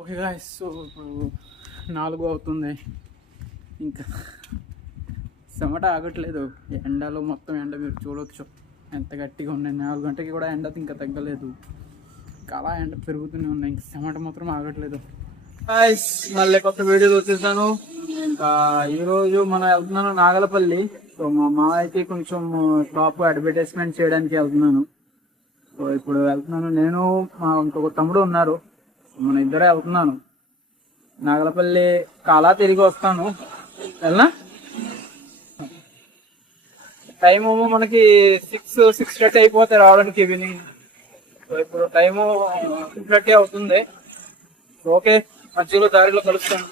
Okay guys, so ఇప్పుడు 4 అవుతుంది. ఇంకా చెమట ఆగట్లేదు. ఎండలో మొత్తం ఎండ మీరు చూడవచ్చు ఎంత గట్టిగా ఉన్నాయి. 4 గంటలకి కూడా ఎండ ఇంకా తగ్గలేదు. ఇంకా అలా ఎండ పెరుగుతూనే ఉన్నాయి. ఇంక చెమట మాత్రం ఆగట్లేదు. గాయ్స్, మళ్ళీ కొత్త వీడియో వచ్చేసాను. ఇంకా ఈరోజు మనం వెళ్తున్నాను నాగలపల్లి. సో మా మామయ్యకి కొంచెం షాప్ అడ్వర్టైజ్మెంట్ చేయడానికి వెళ్తున్నాను. సో ఇప్పుడు వెళ్తున్నాను. నేను మా ఇంకొక తమ్ముడు ఉన్నారు, మన ఇద్దరే వెళ్తున్నాను నాగలపల్లి. కాలా తిరిగి వస్తాను. వెళ్ళనా టైము మనకి 6:30 అయిపోతే రావడానికి ఈవినింగ్. సో ఇప్పుడు టైము 6:30 అవుతుంది. ఓకే, మధ్యలో దారిలో కలుస్తాను.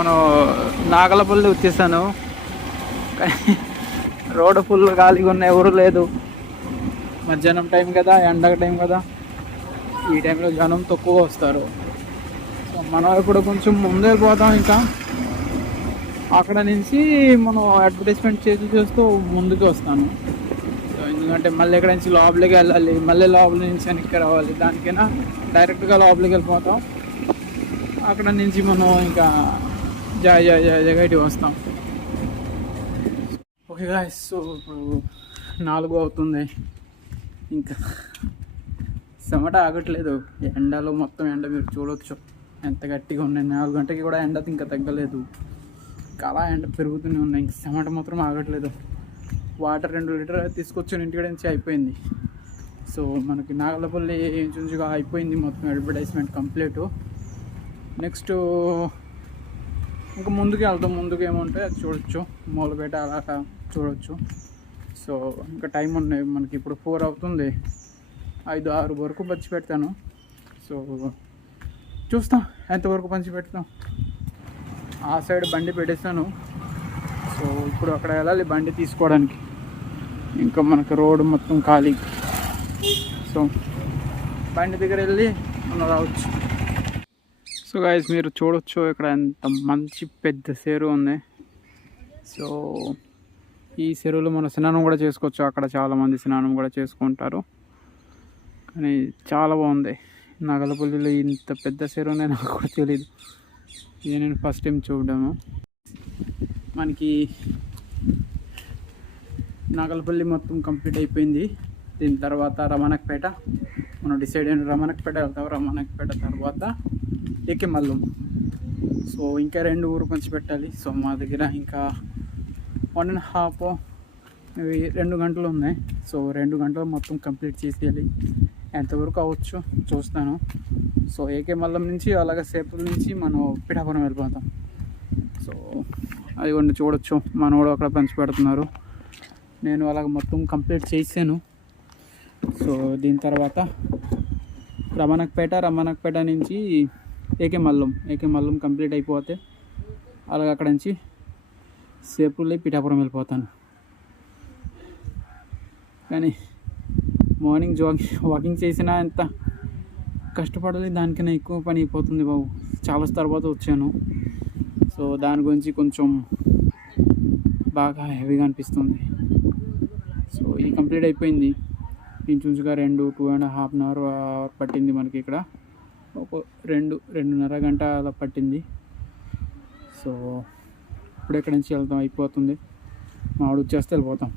మనం నాగలపల్లి వచ్చేసాను. రోడ్డు ఫుల్ ఖాళీగా ఉన్నాయి, ఎవరు లేదు. మధ్యాహ్నం టైం కదా, ఎండ టైం కదా, ఈ టైంలో జనం తక్కువ వస్తారు. సో మనం ఇప్పుడు కొంచెం ముందు వెళ్ళిపోతాం. ఇంకా అక్కడ నుంచి మనం అడ్వర్టైజ్మెంట్ చేస్తూ ముందుకు వస్తాను. సో ఎందుకంటే మళ్ళీ ఇక్కడ నుంచి లోపలికి వెళ్ళాలి, మళ్ళీ లోపలి నుంచి వెనక్కి రావాలి. దానికైనా డైరెక్ట్గా లోపలికి వెళ్ళిపోతాం. అక్కడ నుంచి మనం ఇంకా జాయిగా ఇటు వస్తాం. ఓకే గాయ్స్, సో ఇప్పుడు 4 అవుతుంది. ఇంకా చెమట ఆగట్లేదు. ఎండలో మొత్తం ఎండ మీరు చూడవచ్చు ఎంత గట్టిగా ఉన్నాయి. 4 గంటలకి కూడా ఎండ ఇంకా తగ్గలేదు. ఇంకా అలా ఎండ పెరుగుతూనే ఉన్నాయి. ఇంక చెమట మాత్రం ఆగట్లేదు. వాటర్ 2 లీటర్ తీసుకొచ్చాను ఇంటికి నుంచి, అయిపోయింది. సో మనకి నాగలపల్లి చుంచుగా అయిపోయింది మొత్తం అడ్వర్టైజ్మెంట్ కంప్లీట్. నెక్స్ట్ ఇంకా ముందుకు వెళ్తాం. ముందుకు ఏముంటే అది చూడొచ్చు, మూలపేట అలా చూడొచ్చు. సో ఇంకా టైం ఉన్నాయి మనకి. ఇప్పుడు 4 అవుతుంది. 5-6 వరకు పంచి పెడతాను. సో చూస్తాం ఎంతవరకు పంచి పెడతాం. ఆ సైడ్ బండి పెట్టేస్తాను. సో ఇప్పుడు అక్కడ వెళ్ళాలి బండి తీసుకోవడానికి. ఇంకా మనకు రోడ్డు మొత్తం ఖాళీ. సో బండి దగ్గర వెళ్ళి మనం రావచ్చు. సో గైస్, మీరు చూడొచ్చు ఇక్కడ ఎంత మంచి పెద్ద చెరువు ఉంది. సో ఈ చెరువులో మనం స్నానం కూడా చేసుకోవచ్చు. అక్కడ చాలామంది స్నానం కూడా చేసుకుంటారు. కానీ చాలా బాగుంది. నాగలపల్లిలో ఇంత పెద్ద చెరువు నాకు కూడా తెలియదు. ఇది నేను ఫస్ట్ టైం చూడము. మనకి నాగలపల్లి మొత్తం కంప్లీట్ అయిపోయింది. దీని తర్వాత రమణకపేట మనం డిసైడ్ అయిన రమణకపేట వెళ్తాం. రమణకపేట తర్వాత ఏకేమల్లం. సో ఇంకా 2 ఊరు పంచి పెట్టాలి. సో మా దగ్గర ఇంకా 1.5 ఇవి 2 గంటలు ఉన్నాయి. సో 2 గంటలు మొత్తం కంప్లీట్ చేసేయాలి. ఎంతవరకు అవ్వచ్చు చూస్తాను. సో ఏకేమల్లం నుంచి అలాగే సేపుల నుంచి మనం పిఠాపురం వెళ్ళిపోతాం. సో అది కొన్ని చూడొచ్చు. మనోడు అక్కడ పంచి పెడుతున్నారు. నేను అలాగ మొత్తం కంప్లీట్ చేసాను. సో దీని తర్వాత రమణకపేట నుంచి ఏకేమల్లం కంప్లీట్ అయిపోతే అలాగే అక్కడ నుంచి సేపుల్లి పిఠాపురం వెళ్ళిపోతాను. కానీ మార్నింగ్ వాకింగ్ చేసినా ఎంత కష్టపడాలి, దానికన్నా ఎక్కువ పని అయిపోతుంది బాబు. చాలా తర్వాత వచ్చాను. సో దాని గురించి కొంచెం బాగా హెవీగా అనిపిస్తుంది. సో ఇది కంప్లీట్ అయిపోయింది. ఇంచుమించుగా 2.5 అవర్ పట్టింది మనకి. ఇక్కడ ఒక 2.5 గంట అలా పట్టింది. సో ఇప్పుడు ఎక్కడి నుంచి వెళ్తాం, అయిపోతుంది. మామిడి వచ్చేస్తే వెళ్ళిపోతాం.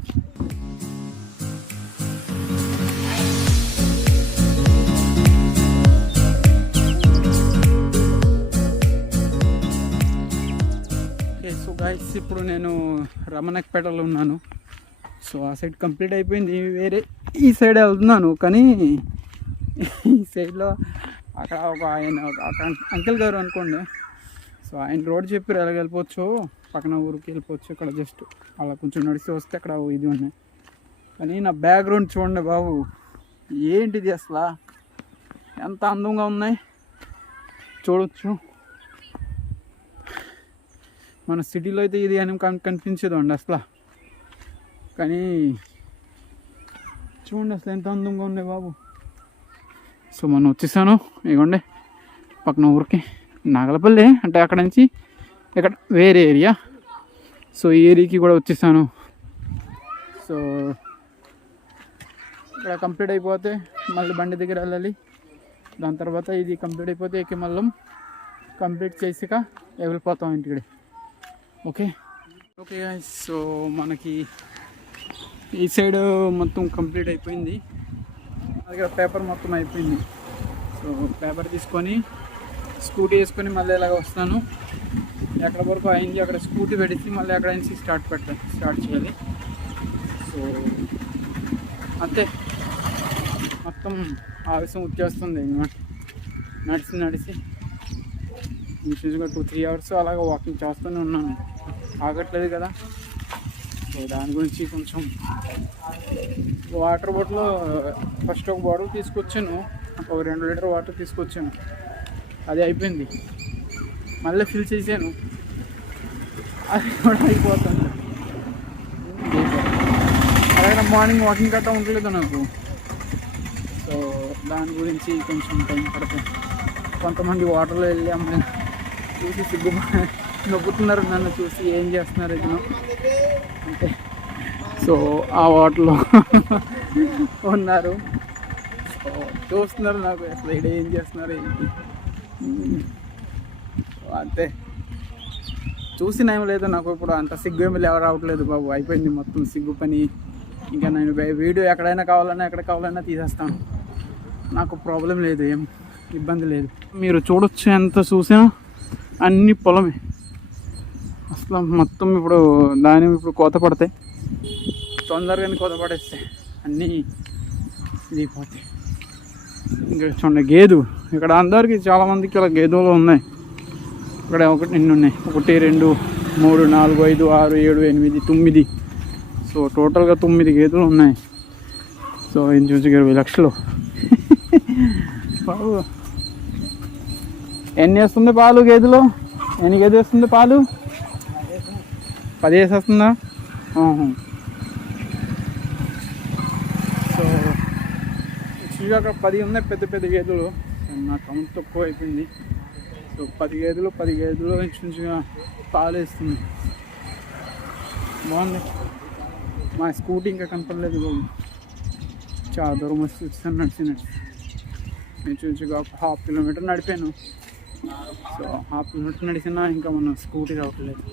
ఓకే, సో గైస్, ఇప్పుడు నేను రమణకపేటలో ఉన్నాను. సో ఆ సైడ్ కంప్లీట్ అయిపోయింది. వేరే ఈ సైడ్ వెళ్తున్నాను. కానీ ఈ సైడ్లో అక్కడ ఒక అంకిల్ గారు అనుకోండి. సో ఆయన రోడ్ చెప్పారు ఎలాగ వెళ్ళిపోవచ్చు, పక్కన ఊరికి వెళ్ళిపోవచ్చు. ఇక్కడ జస్ట్ అలా కొంచెం నడిచి వస్తే అక్కడ ఇది ఉన్నాయి. కానీ నా బ్యాక్గ్రౌండ్ చూడండి బాబు, ఏంటిది అసలు, ఎంత అందంగా ఉన్నాయి చూడొచ్చు. మన సిటీలో అయితే ఇది అని కనిపించదు అండి అసలు, కానీ చూడండి అసలు ఎంత అందంగా ఉన్నాయి బాబు. సో మనం వచ్చేసాను ఇగోండి పక్కన ఊరికి, నాగలపల్లి అంటే అక్కడ నుంచి ఇక్కడ వేరే ఏరియా. సో ఈ ఏరియాకి కూడా వచ్చేసాను. సో ఇక్కడ కంప్లీట్ అయిపోతే మళ్ళీ బండి దగ్గర వెళ్ళాలి. దాని తర్వాత ఇది కంప్లీట్ అయిపోతే ఎక్కిమల్లం కంప్లీట్ చేసిక వెళ్ళిపోతాం ఇంటికి. ఓకే ఓకే గైస్, సో మనకి ఈ సైడ్ మొత్తం కంప్లీట్ అయిపోయింది. నా దగ్గర పేపర్ మొత్తం అయిపోయింది. సో పేపర్ తీసుకొని స్కూటీ వేసుకొని మళ్ళీ ఇలాగ వస్తాను. ఎక్కడ వరకు అయింది అక్కడ స్కూటీ పెట్టి మళ్ళీ అక్కడ నుంచి స్టార్ట్ చేయాలి. సో అంతే, మొత్తం ఆవేశం వచ్చేస్తుంది నడిచి ఇంచుగా 2-3 అవర్స్ అలాగ వాకింగ్ చేస్తూనే ఉన్నాను, ఆగట్లేదు కదా. సో దాని గురించి కొంచెం వాటర్ బాటిల్ ఫస్ట్ ఒక బాటిల్ తీసుకొచ్చాను, ఒక 2 లీటర్ వాటర్ తీసుకొచ్చాను, అది అయిపోయింది. మళ్ళీ ఫిల్ చేశాను, అది కూడా అయిపోతుంది. అలాగే మార్నింగ్ వాకింగ్ గట్టా ఉండలేదు నాకు. సో దాని గురించి కొంచెం టైం పడుతుంది. కొంతమంది వాటర్లో వెళ్ళి అమ్మాయి చూసి నవ్వుతున్నారు నన్ను చూసి, ఏం చేస్తున్నారు ఇది అంటే. సో ఆ వాటర్లో ఉన్నారు, సో చూస్తున్నారు నాకు అసలు ఇక్కడ ఏం చేస్తున్నారు ఏంటి. అంతే, చూసిన ఏం లేదు నాకు ఇప్పుడు అంత సిగ్గు ఏమి రావట్లేదు బాబు, అయిపోయింది మొత్తం సిగ్గు పని. ఇంకా నేను వీడియో ఎక్కడైనా కావాలన్నా ఎక్కడ కావాలన్నా తీసేస్తాను, నాకు ప్రాబ్లం లేదు, ఏం ఇబ్బంది లేదు. మీరు చూడొచ్చు ఎంత చూసినా అన్ని పొలమే అసలు మొత్తం. ఇప్పుడు ఇప్పుడు కోత పడతాయి, తొందరగానే కోత పడేస్తాయి, అన్నీ ఇదిపోతాయి. ఇంకా చూడండి గేదె, ఇక్కడ అందరికీ చాలామందికి ఇలా గేదెలు ఉన్నాయి. ఇక్కడ ఎన్ని ఉన్నాయి, 1 2 3 4 5 6 7 8 9. సో టోటల్గా 9 గేదెలు ఉన్నాయి. సో ఇంచుమించు 20 లక్షలు బాబు. ఎన్ని వేస్తుంది పాలు గేదెలు, ఎన్ని గేదె వేస్తుంది పాలు? 10 వేసేస్తుందా? సో యాక్చువల్గా అక్కడ 10 ఉన్నాయి పెద్ద పెద్ద గేదెలు, నా కౌంట్ తక్కువ అయిపోయింది. సో 10 గేదెలు ఇంచుమించుగా పాలు వేస్తుంది. బాగుంది. మా స్కూటీ ఇంకా కనపడలేదు బాబు, చాలా దూరం వచ్చి నడిచి ఇంచుమించుగా 1/2 కిలోమీటర్ నడిపాను. సో 1/2 కిలోమీటర్ నడిచినా ఇంకా మన స్కూటీ రావట్లేదు.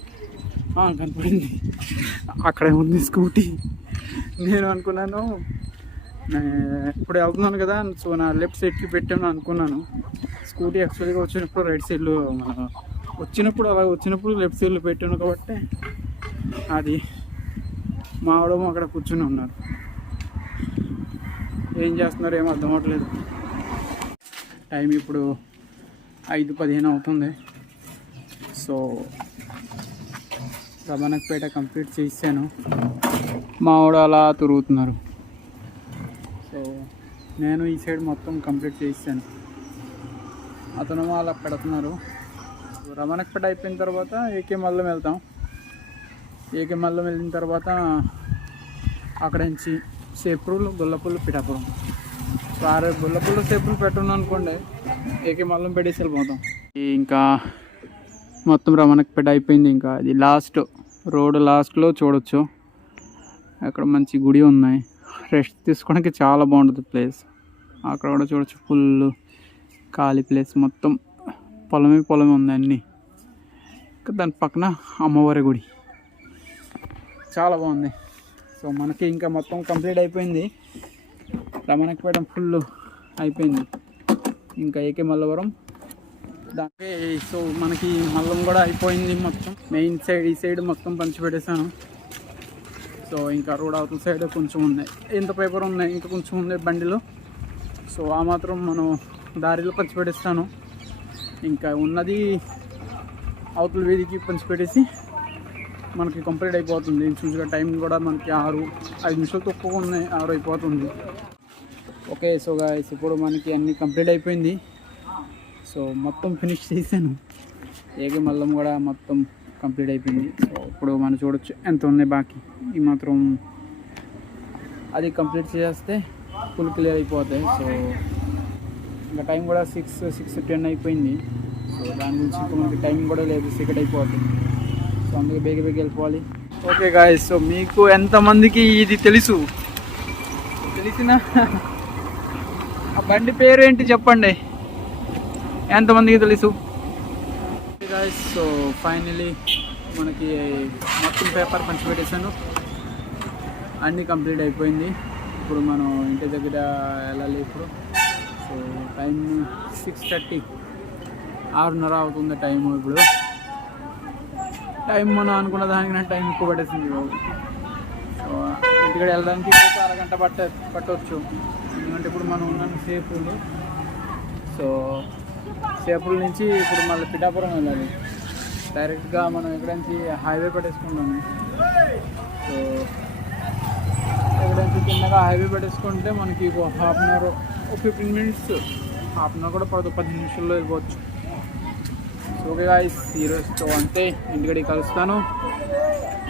కనపడింది, అక్కడే ఉంది స్కూటీ. నేను అనుకున్నాను ఇప్పుడు వెళ్తున్నాను కదా, సో నా లెఫ్ట్ సైడ్కి పెట్టాను అనుకున్నాను. స్కూటీ యాక్చువల్గా వచ్చినప్పుడు రైట్ సైడ్లో వచ్చినప్పుడు లెఫ్ట్ సైడ్లో పెట్టాను కాబట్టి అది మా ఆవిడేమో అక్కడ కూర్చొని ఉన్నారు. ఏం చేస్తున్నారు ఏమో అర్థం అవ్వట్లేదు. టైం ఇప్పుడు 5:15 అవుతుంది. సో రమణపేట కంప్లీట్ చేశాను, మా ఆవిడ అలా తిరుగుతున్నారు. సో నేను ఈ సైడ్ మొత్తం కంప్లీట్ చేశాను, అతను అలా పెడుతున్నారు. రమణపేట అయిపోయిన తర్వాత ఏకే మల్లం వెళ్తాం. ఏకే మల్లం వెళ్ళిన తర్వాత అక్కడ నుంచి సేపులు, గొల్లపల్లి, పిఠాపురం. సో 6 గొల్లపల్లి సేపులు పెట్టున్నాను అనుకోండి, ఏకే మల్లం పెట్టేసి వెళ్ళిపోతాం. ఇంకా మొత్తం రమణపేట అయిపోయింది. ఇంకా అది రోడ్ లాస్ట్లో చూడొచ్చు, అక్కడ మంచి గుడి ఉన్నాయి, రెస్ట్ తీసుకోవడానికి చాలా బాగుంటుంది ప్లేస్. అక్కడ కూడా చూడొచ్చు, ఫుల్ ఖాళీ ప్లేస్, మొత్తం పొలమే ఉంది అన్నీ. ఇంకా దాని పక్కన అమ్మవారి గుడి చాలా బాగుంది. సో మనకి ఇంకా మొత్తం కంప్లీట్ అయిపోయింది, రమణపేట ఫుల్ అయిపోయింది. ఇంకా ఏకే మల్లవరం దానికి. సో మనకి మల్లం కూడా అయిపోయింది మొత్తం. మెయిన్ సైడ్ ఈ సైడ్ మొత్తం పంచిపెట్టేశాను. సో ఇంకా రోడ్ అవతల సైడ్ కొంచెం ఉన్నాయి, ఎంత పేపర్ ఉన్నాయి ఇంకా కొంచెం ఉంది బండిలో. సో ఆ మాత్రం మనం దారిలో పంచిపెట్టేస్తాను. ఇంకా ఉన్నది అవతల వీధికి పంచిపెట్టేసి మనకి కంప్లీట్ అయిపోతుంది. చూసిగా టైం కూడా మనకి 5 నిమిషాలు తక్కువ ఉన్నాయి, 6 అయిపోతుంది. ఓకే, సో గాయ్స్ ఇప్పుడు మనకి అన్నీ కంప్లీట్ అయిపోయింది. సో మొత్తం ఫినిష్ చేశాను. ఏగే మల్లం కూడా మొత్తం కంప్లీట్ అయిపోయింది. సో ఇప్పుడు మనం చూడొచ్చు ఎంత ఉంది బాకీ. ఈ మాత్రం అది కంప్లీట్ చేస్తే ఫుల్ క్లియర్ అయిపోతాయి. సో ఇంకా టైం కూడా 6:10 అయిపోయింది. సో దాని గురించి ఇంకా మనకి టైం కూడా లేదు, చీకటి అయిపోతుంది. సో అందుకే బేగ వెళ్ళిపోవాలి. ఓకే గాయ్స్, సో మీకు ఎంతమందికి ఇది తెలిసిన ఆ బండి పేరు ఏంటి చెప్పండి, ఎంతమందికి తెలుసు? గాయ్స్, సో ఫైనలీ మనకి మొత్తం పేపర్ పంచి పెట్టేశాను, అన్నీ కంప్లీట్ అయిపోయింది. ఇప్పుడు మనం ఇంటి దగ్గర వెళ్ళాలి. ఇప్పుడు సో టైం 6:30, 6:30 అవుతుంది టైము. ఇప్పుడు టైం మనం అనుకున్న దానికన్నా టైం ఎక్కువ పట్టేసింది బాబు. సో ఇంటికి వెళ్ళడానికి ఒక అరగంట పట్టవచ్చు. ఎందుకంటే ఇప్పుడు మనం ఉన్నాను సేపులు. సో సేపుల నుంచి ఇప్పుడు మళ్ళీ పిఠాపురం వెళ్ళాలి. డైరెక్ట్గా మనం ఇక్కడ నుంచి హైవే పెట్టేసుకున్నాము. సో ఇక్కడ నుంచి కిందగా హైవే పెట్టేసుకుంటే మనకి ఒక 1/2 అవర్, 15 మినిట్స్, 1/2 అవర్ కూడా పడదు, 10 నిమిషాల్లో వెళ్ళిపోవచ్చు. సో ఓకే గాయ్స్, ఈరోజుతో అంతే. ఇంటికి కలుస్తాను.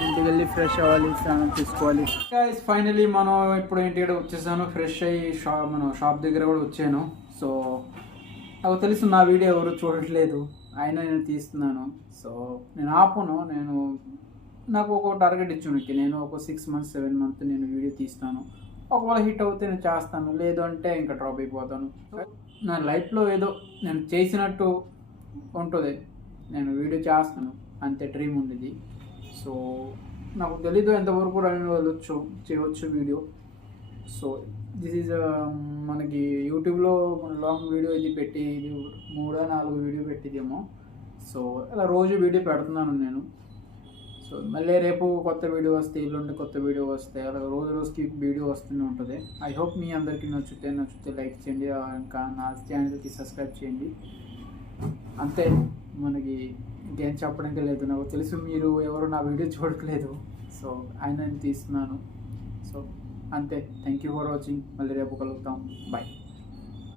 ఇంటికి వెళ్ళి ఫ్రెష్ అవ్వాలి, స్నానం తీసుకోవాలి. గాయ్స్ ఫైనలీ మనం ఇప్పుడు ఇంటికి వచ్చేసాను. ఫ్రెష్ అయ్యి మన షాప్ దగ్గర కూడా వచ్చాను. సో నాకు తెలుసు నా వీడియో ఎవరు చూడట్లేదు, అయినా నేను తీస్తున్నాను. సో నేను ఆపను. నాకు ఒక టార్గెట్ ఇచ్చి నేను ఒక 6 months 7 months నేను వీడియో తీస్తాను. ఒకవేళ హిట్ అవుతే నేను చేస్తాను, లేదు అంటే ఇంకా డ్రాప్ అయిపోతాను. నా లైఫ్లో ఏదో నేను చేసినట్టు ఉంటుంది, నేను వీడియో చేస్తాను, అంతే డ్రీమ్ ఉంది. సో నాకు తెలీదు ఎంతవరకు రన్నింగ్ వెళ్ళొచ్చు, చేయవచ్చు వీడియో. సో దిస్ ఈజ్ మనకి యూట్యూబ్లో మన లాంగ్ వీడియో ఇది పెట్టి, ఇది 3-4 వీడియో పెట్టిదేమో. సో అలా రోజు వీడియో పెడుతున్నాను నేను. సో మళ్ళీ రేపు కొత్త వీడియో వస్తే, ఇల్లుండి కొత్త వీడియో వస్తే, అలా రోజుకి వీడియో వస్తూనే ఉంటుంది. ఐ హోప్ మీ అందరికీ నచ్చితే లైక్ చేయండి, ఇంకా నా ఛానల్కి సబ్స్క్రైబ్ చేయండి. అంతే, మనకి ఇంకేం చెప్పడానికి లేదు. నాకు తెలుసు మీరు ఎవరు నా వీడియో చూడట్లేదు, సో ఆయన నేను తీస్తున్నాను. సో అంతే, థ్యాంక్ యూ ఫర్ వాచింగ్. మళ్ళీ రేపు కలుగుతాం, బాయ్.